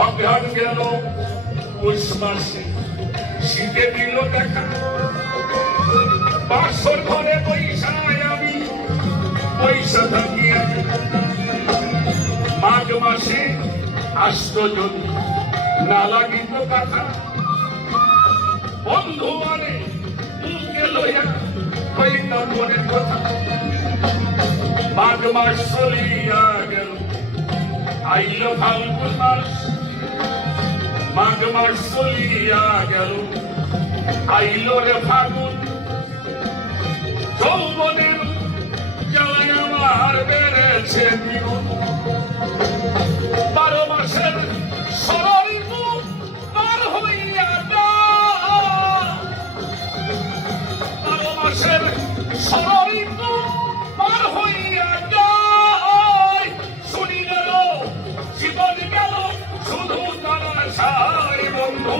অজ্ঞান গেল পৌষ মাসে, শীতে দিল দেখা, বাসর ঘরে পয়সায় আমি পয়সা থাকি। মাঘ মাসে আসত যদি না লাগিত কথা, বন্ধু বলে মুখে লইয়া কইতা মনের কথা। মাঘ মাস চলিয়া গেল, আইল ফাল্গুন মাস। মাঘ মাস চলিয়া গেল, আইল রে ফাগুন। যৌবনের জ্বালায় আমার বেড়েছে দ্বিগুণ। 12 মাসের ষড়ঋতু পার হইয়া যায়, 12 মাসের ষড়ঋতু পার হইয়া যায়। শুনি গেল জীবন গেল শুধু তামাশায় বন্ধু।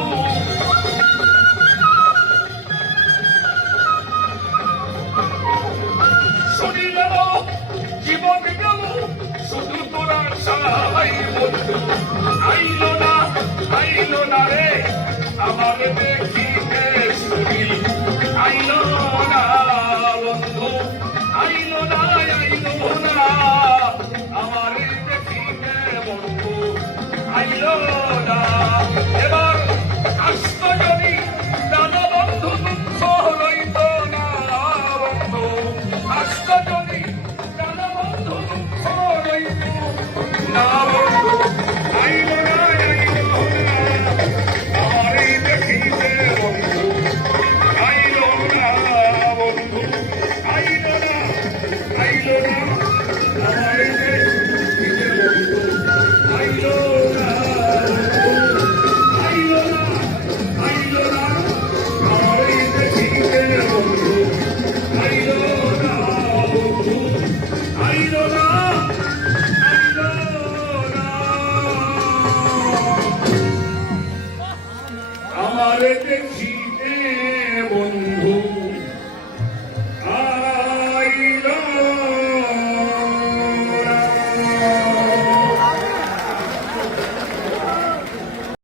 শুনি গেল জীবন গেল শুধু তোরা সাহাই বন্ধু। আইলো না রে আমার